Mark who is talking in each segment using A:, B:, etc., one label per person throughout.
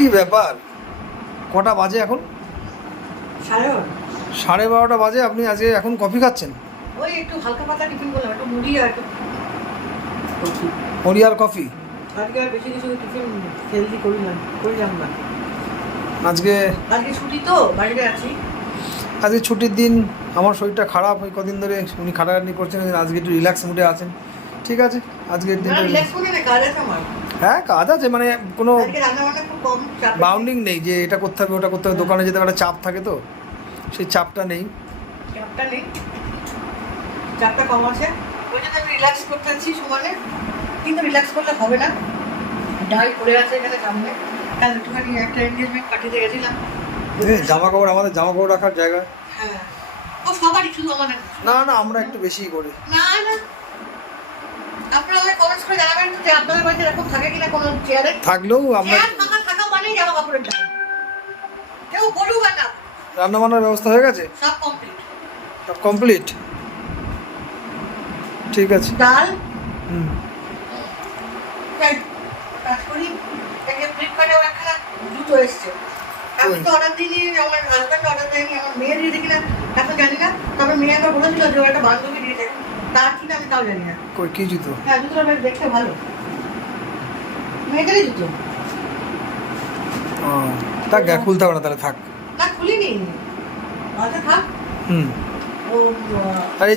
A: কি ব্যাপার? কটা বাজে এখন?
B: সাড়ে
A: বারোটা। বাজে আপনি আজকে এখন কফি খাচ্ছেন?
B: ওই একটু হালকা পাতলা টিফিন করলাম একটু মুড়ি আর একটু কফি।
A: মুড়ি আর কফি?
B: আজকে বেশি কিছু টিফিন হেলদি করিলাম করিলাম না
A: আজকে
B: আজকে ছুটি তো বাড়িতে আছি।
A: আজকে ছুটির দিন আমার শরীরটা খারাপ ওই কদিন ধরে উনি খাটাখাটি করছেন আজকে একটু রিল্যাক্স মুডে আছেন। ঠিক আছে আজকের দিন
B: রিল্যাক্স না কাজ আছে আমার।
A: হ্যাঁ কাজ আছে মানে কোনো বাউন্ডিং নেই যে এটা করতে হবে ওটা করতে হবে দোকানে যেতে একটা চাপ থাকে তো সেই চাপটা নেই।
B: চাপটা নেই। চাপটা কম আছে। ওই জন্য আমি রিল্যাক্স করতে আছি সমানে। কিন্তু রিল্যাক্স করলে হবে না। ডাল পড়ে আছে এখানে সামনে। কাল একটুখানি একটা এনগেজমেন্ট পাঠিয়ে গেছিলাম।
A: জামা কাপড় আমাদের জামা কাপড় রাখার জায়গা।
B: হ্যাঁ। ও সবারই শুধু আমাদের। না।
A: না আমরা একটু বেশি করি।
B: না না।
A: থাকলেও আমরা রান্না বান্নার ব্যবস্থা হয়ে গেছে?
B: সব কমপ্লিট
A: সব কমপ্লিট ঠিক আছে।
B: ডাল?
A: হুম।
B: এই, কাজ করি। এই যে ফ্লিপকার্টে আমার একটা জুতো এসছে। আমি তো অর্ডার দিইনি আমার হাজব্যান্ড অর্ডার দেয়নি আমার মেয়ে দিয়েছে কিনা এখন জানি না। তবে মেয়ে একবার বলেছিল যে ও একটা বান্ধবী তার তাও জানি না।
A: কই কি জুতো?
B: হ্যাঁ জুতোটা বেশ দেখতে ভালো। মেয়েদেরই জুতো।
A: ও, থাক গা খুলতে হবে না তাহলে থাক।
B: না খুলিনি। আচ্ছা থাক।
A: হুম। আর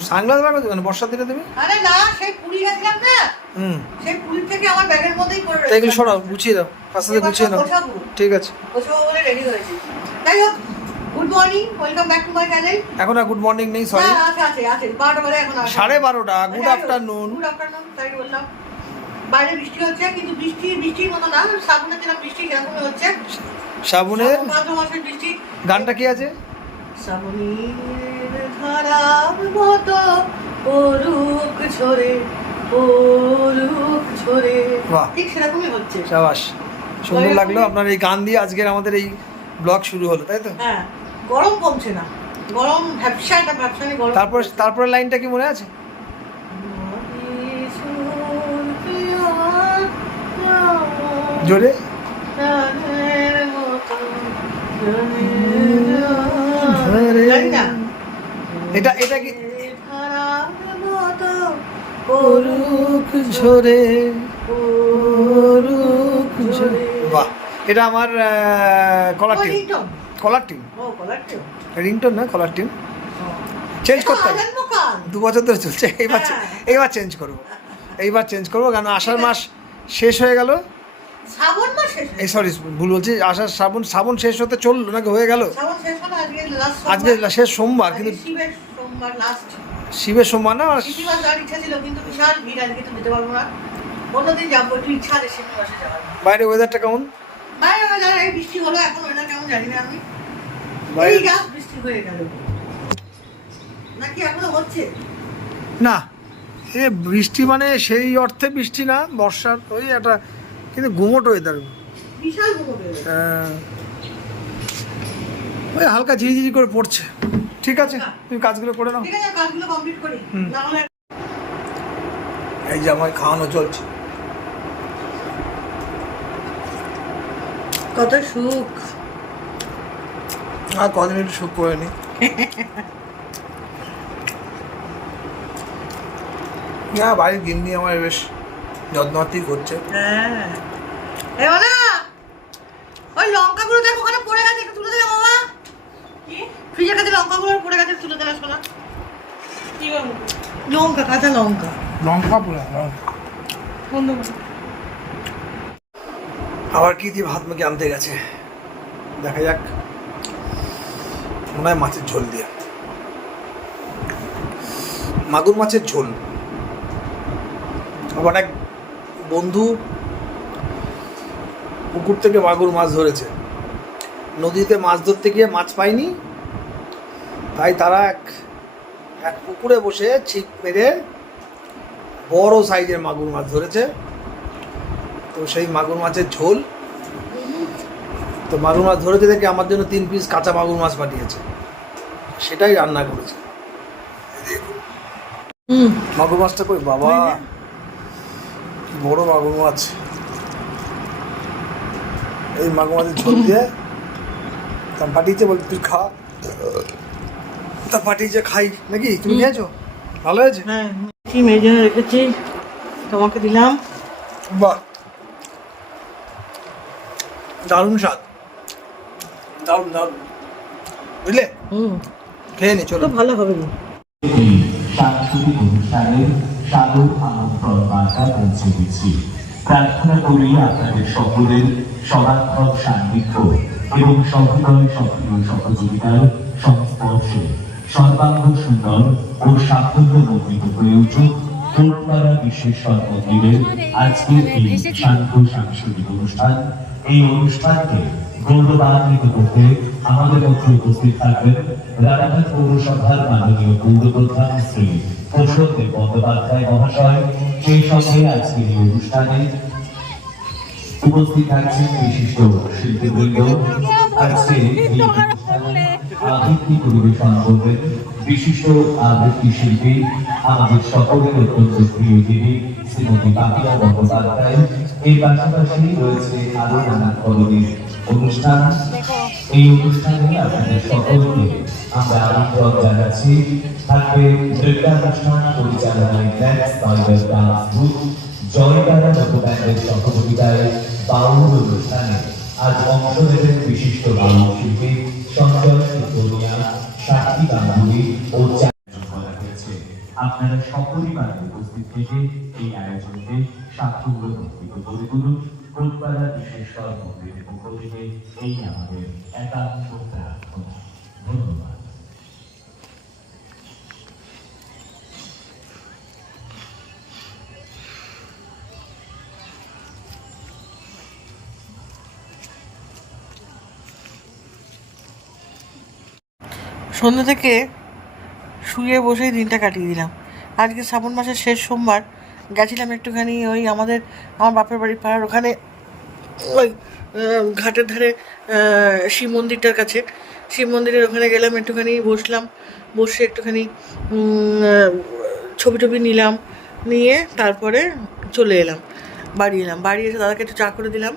A: সানগ্লাস রাখো বর্ষার দিনে দেবে?
B: আরে না সেই পুরী গেছিলাম না।
A: হুম।
B: সেই পুরী থেকে আমার ব্যাগের মধ্যেই পড়ে
A: তা এগুলো সরাও গুছিয়ে দাও। পাশে গুছিয়ে নাও। ঠিক আছে।
B: গোছাবো বলে রেডি হয়েছি। যাই হোক good morning welcome back to my channel
A: এখন আর গুড মর্নিং নেই সরি
B: আছে আছে আছে। বারোটা বাজে এখন
A: সাড়ে বারোটা গুড আফটারনুন
B: গুড আফটারনুন তাই বললাম। বাইরে বৃষ্টি হচ্ছে কিন্তু বৃষ্টি বৃষ্টির মতো না। যেরকম বৃষ্টি হচ্ছে।
A: শ্রাবণের?
B: ভাদ্র মাসের বৃষ্টি।
A: গানটা কি আছে?
B: শ্রাবণীর ধারার মতো পরুক ঝরে পরুক ঝরে।
A: বাহ।
B: ঠিক সেরকমই হচ্ছে।
A: সাবাস। সুন্দর লাগল আপনার এই গান দিয়ে আজকের আমাদের এই ব্লগ শুরু হলো তাই তো?
B: হ্যাঁ। গরম কমছে না। গরম ব্যবসা একটা ব্যবসায়ী গরম
A: তারপর তারপরে লাইনটা কি মনে আছে? জোরে।
B: না।
A: এটা এটা কি? ঝরে বাহ। এটা আমার কলার
B: ringtone।
A: কলার
B: কলার
A: রিংটোন না কলার টিম চেঞ্জ করতে হবে। দু বছর ধরে চলছে। এইবার
B: হ্যাঁ।
A: এইবার চেঞ্জ করব। এইবার চেঞ্জ করব কারণ আষাঢ় মাস শেষ হয়ে গেল?
B: শ্রাবণ মাস
A: এই সরি ভুল বলছি আষাঢ় শ্রাবণ শ্রাবণ শেষ হতে চলল নাকি হয়ে গেল?
B: আজকে।
A: শেষ সোমবার কিন্তু
B: শিবের সোমবার
A: না। বাইরে ওয়েদারটা কেমন?
B: বাইরে বৃষ্টি হলো, এখন কেমন জানি না আমি। এই just বৃষ্টি হয়ে গেল। নাকি এখনও হচ্ছে?
A: না এ বৃষ্টি মানে সেই অর্থে বৃষ্টি না বর্ষার ওই একটা কিন্তু গুমোট ওয়েদার
B: বিশাল হয়ে।
A: ওই হালকা ঝিরিঝিরি করে পড়ছে ঠিক আছে তুমি কাজগুলো করে নাও
B: কাজগুলো করি।
A: এই যে আমার খাওয়ানো চলছে
B: কত সুখ
A: আর কদিন একটু সুখ করে নি। না বাড়ির গিন্নি আমার বেশ যত্নআত্তি করছে।
B: হ্যাঁ। ওই লঙ্কাগুলো দেখো ওখানে পড়ে গেছে একটু তুলে দিলে বাবা। কি? ফ্রিজের কাছে লঙ্কাগুলো পড়ে গেছে তুলে দিলে শোনা কি লঙ্কা কাঁচা লঙ্কা।
A: লঙ্কা পোড়া
B: বন্ধ করো।
A: আবার কি দিয়ে ভাত মেখে আনতে গেছে? দেখা যাক। মনে হয় মাছের ঝোল দিয়ে। মাগুর মাছের ঝোল। আবার এক বন্ধু পুকুর থেকে মাগুর মাছ ধরেছে। নদীতে মাছ ধরতে গিয়ে মাছ পায়নি। তাই তারা এক এক পুকুরে বসে ছিপ মেরে বড় সাইজের মাগুর মাছ ধরেছে। তো সেই মাগুর মাছের ঝোল তো মাগুর মাছ ধরেছে দেখে আমার জন্য তিন পিস কাঁচা মাগুর মাছ পাঠিয়েছে। সেটাই রান্না করেছে। মাগুর মাছটা কই? বাবা বড় মাগুর মাছ এই মাগুর মাছের ঝোল দিয়ে তা পাঠিয়েছে বল তুই খা। তা পাঠিয়েছে খাই। নাকি? তুমি খেয়েছো? ভালো হয়েছে?
B: হ্যাঁ মেয়ের জন্য রেখেছি। তোমাকে দিলাম।
A: বাহ। দারুণ স্বাদ। দারুণ দারুণ বুঝলে?
B: হুম।
A: খেয়ে নি চলো।
B: ভালো হবে না।
C: সাংস্কৃতিক অনুষ্ঠানের সাগর আমন্ত্রণ বার্তা পৌঁছে দিচ্ছি প্রার্থনা করি আপনাদের সকলের সদাত্মক সান্নিধ্য এবং সহৃদয় সক্রিয় সহযোগিতার সংস্পর্শে সর্বাঙ্গ সুন্দর ও সাফল্যমণ্ডিত হয়ে উঠুক কোটপাড়া বিশ্বেশ্বর মন্দিরের আজকের এই শান্ত সাংস্কৃতিক অনুষ্ঠান। এই অনুষ্ঠানকে বিশিষ্ট শিল্পীবৃন্দ। আবৃত্তি শিল্পী, আমাদের সকলের অত্যন্ত প্রিয় দেবী শ্রীমতী পাপিয়া বন্দ্যোপাধ্যায়। এই পাশাপাশি রয়েছে আরও নানা ধরনের অনুষ্ঠান। এই অনুষ্ঠানে আপনাদের সকলকে আমরা আমন্ত্রণ জানাচ্ছি। থাকবে নৃত্যানুষ্ঠান পরিচালনায় জয়তারা লোকব্যান্ডের সহযোগিতায় বাউল অনুষ্ঠানে আজ অংশ নেবেন বিশিষ্ট বাউল শিল্পী সঞ্জয় সুতরিয়া সাক্ষী গাঙ্গুলি ও করা আপনারা সপরিবারে উপস্থিত থেকে এই আয়োজনকে সাফল্যমণ্ডিত করে তুলুন। এই আমাদের একান্ত প্রার্থনা। ধন্যবাদ।
B: সন্ধ্যা থেকে শুয়ে বসেই দিনটা কাটিয়ে দিলাম। আজকে শ্রাবণ মাসের শেষ সোমবার গেছিলাম একটুখানি ওই আমাদের, আমার বাপের বাড়ি পাড়ার ওখানে, ওই ঘাটের ধারে শিব মন্দিরটার কাছে। শিব মন্দিরের ওখানে গেলাম, একটুখানি বসলাম, বসে একটুখানি ছবি টবি নিলাম, নিয়ে তারপরে চলে এলাম, বাড়ি এলাম। বাড়ি এসে দাদাকে একটু চা করে দিলাম,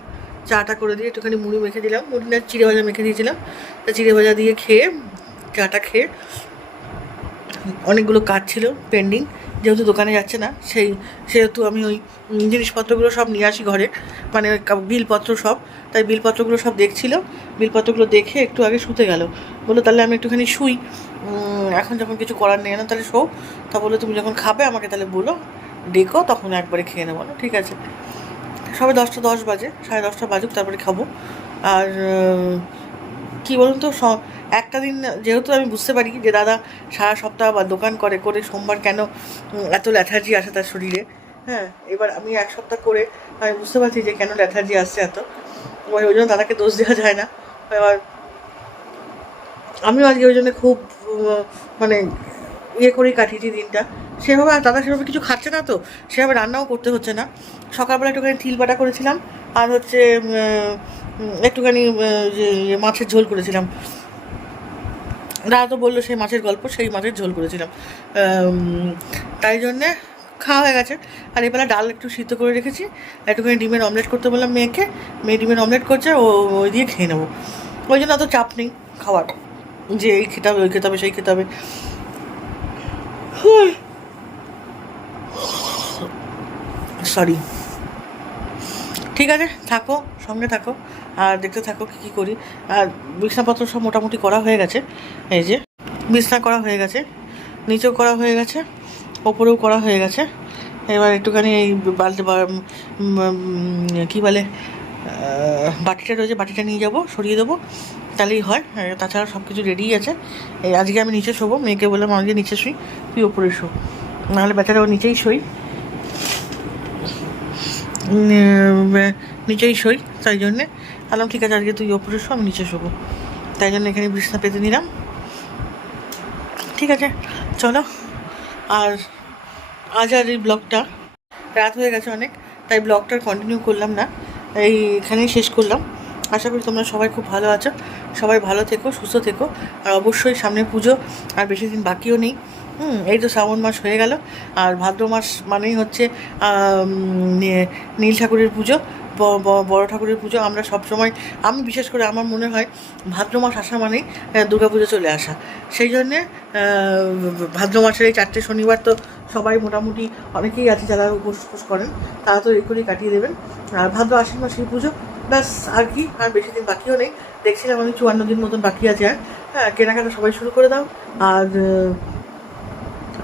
B: চাটা করে দিয়ে একটুখানি মুড়ি মেখে দিলাম, মুড়ি না, চিড়ে ভাজা মেখে দিয়েছিলাম। তা চিড়ে ভাজা দিয়ে খেয়ে, চাটা খেয়ে, অনেকগুলো কাজ ছিল পেন্ডিং যেহেতু দোকানে যাচ্ছে না, সেই সেহেতু আমি ওই জিনিসপত্রগুলো সব নিয়ে আসি ঘরে। মানে বিলপত্র সব। তাই বিলপত্রগুলো সব দেখছিল। বিলপত্রগুলো দেখে একটু আগে শুতে গেল। বলল, তাহলে আমি একটুখানি শুই। এখন যখন কিছু করার নেই, না তাহলে শো তা বলল, তুমি যখন খাবে আমাকে তাহলে বলো। ডেকো, তখন একবারে খেয়ে নেব। না ঠিক আছে। সবে দশটা দশ বাজে, সাড়ে দশটা বাজুক, তারপরে খাব। আর কি বলুন তো একটা দিন যেহেতু আমি বুঝতে পারি যে দাদা সারা সপ্তাহ বা দোকান করে করে সোমবার কেন এত ল্যাথার্জি আসে তার শরীরে? হ্যাঁ এবার আমি এক সপ্তাহ করে আমি বুঝতে পারছি যে কেন ল্যাথার্জি আসছে এত। এবার ওই জন্য দাদাকে দোষ দেওয়া যায় না। এবার আমিও আজকে ওই জন্য খুব মানে ইয়ে করেই কাটিয়েছি দিনটা। সেভাবে আর দাদা সেভাবে কিছু খাচ্ছে না তো, সেভাবে রান্নাও করতে হচ্ছে না। সকালবেলা একটুখানি তিল বাটা করেছিলাম, আর হচ্ছে একটুখানি মাছের ঝোল করেছিলাম। দাদা তো বলল সেই মাছের গল্প, সেই মাছের ঝোল করেছিলাম। তাই জন্যে খাওয়া হয়ে গেছে। আর এবেলা ডাল একটু সিদ্ধ করে রেখেছি একটুখানি ডিমের অমলেট করতে বললাম মেয়েকে। মেয়ে ডিমের অমলেট করছে, ও ওই দিয়ে খেয়ে নেব। ওই জন্য অত চাপ নেই খাওয়ার, যে এই খেতে হবে, ওই খেতে হবে, সেই খেতে হবে। সরি ঠিক আছে, থাকো, সঙ্গে থাকো। আর দেখতে থাকো কী কী করি। আর বিছনাপত্র সব মোটামুটি করা হয়ে গেছে। এই যে, বিছনা করা হয়ে গেছে, নিচেও করা হয়ে গেছে, ওপরেও করা হয়ে গেছে। এবার একটুখানি এই বালতি কী বলে বাটিটা রয়েছে, বাটিটা নিয়ে যাব, সরিয়ে দেবো, তাহলেই হয়। তাছাড়া সব কিছু রেডিই আছে আজকে আমি নিচে শোবো, মেয়েকে বললাম আজকে নিচে শুই, তুই ওপরে শো। নাহলে বেচারা ও নিচেই শুই নিচেই শোই, তাই জন্যে। বললাম, ঠিক আছে, আজকে তুই ওপরে শো, আমি নিচে শোবো। তাই জন্য এখানে বিছনা পেতে নিলাম। ঠিক আছে, চলো। আর আজ আর এই ব্লগটা, রাত হয়ে গেছে অনেক, তাই ব্লগটা কন্টিনিউ করলাম না, এই এখানেই শেষ করলাম। আশা করি তোমরা সবাই খুব ভালো আছো, সবাই ভালো থেকো, সুস্থ থেকো, আর অবশ্যই সামনে পুজো, আর বেশি দিন বাকিও নেই। হুম, এই তো শ্রাবণ মাস হয়ে গেল। আর ভাদ্র মাস মানেই হচ্ছে নীল ঠাকুরের পুজো বড় ঠাকুরের পুজো। আমরা সব সময়, আমি বিশেষ করে আমার মনে হয় ভাদ্র মাস আসা মানেই পুজো চলে আসা। সেই জন্যে ভাদ্র মাসের এই চারটে শনিবার তো সবাই মোটামুটি অনেকেই আছে যারা উপোস উপোস করেন, তারা তো করেই কাটিয়ে দেবেন। আর ভাদ্র আশ্বিন মাসের পুজো, ব্যাস, আর কি, আর বেশি দিন বাকিও নেই। দেখছিলাম আমি চুয়ান্ন দিন মতন বাকি আছে আর হ্যাঁ কেনাকাটা সবাই শুরু করে দাও। আর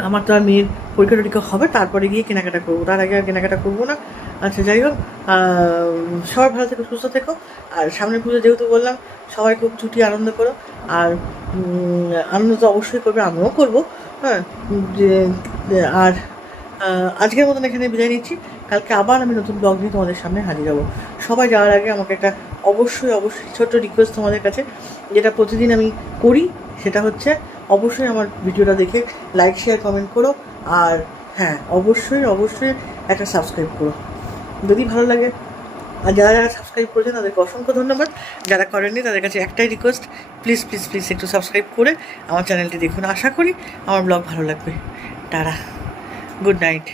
B: আমার তো আর মেয়ের পরীক্ষা টরীক্ষা হবে, তারপরে গিয়ে কেনাকাটা করব। তার আগে আর কেনাকাটা করব না। আচ্ছা যাই হোক সবাই ভালো থেকো, সুস্থ থেকো। আর সামনের পুজো যেহেতু বললাম, সবাই খুব ছুটি আনন্দ করো। আর আনন্দ তো অবশ্যই করবে, আমিও করব। হ্যাঁ আর আজকের মতন এখানে বিদায় নিচ্ছি। কালকে আবার আমি নতুন ব্লগ নিয়ে তোমাদের সামনে হাজির হব। সবাই যাওয়ার আগে আমাকে একটা অবশ্যই অবশ্যই ছোট্ট রিকোয়েস্ট তোমাদের কাছে, যেটা প্রতিদিন আমি করি, সেটা হচ্ছে অবশ্যই আমার ভিডিওটা দেখে লাইক শেয়ার কমেন্ট করো। আর হ্যাঁ অবশ্যই অবশ্যই একটা সাবস্ক্রাইব করো। যদি ভালো লাগে, আর যারা যারা সাবস্ক্রাইব করেছে তাদেরকে অসংখ্য ধন্যবাদ। যারা করেননি, তাদের কাছে একটাই রিকোয়েস্ট প্লিজ প্লিজ প্লিজ একটু সাবস্ক্রাইব করে আমার চ্যানেলটি দেখুন। আশা করি আমার ব্লগ ভালো লাগবে। তারা গুড নাইট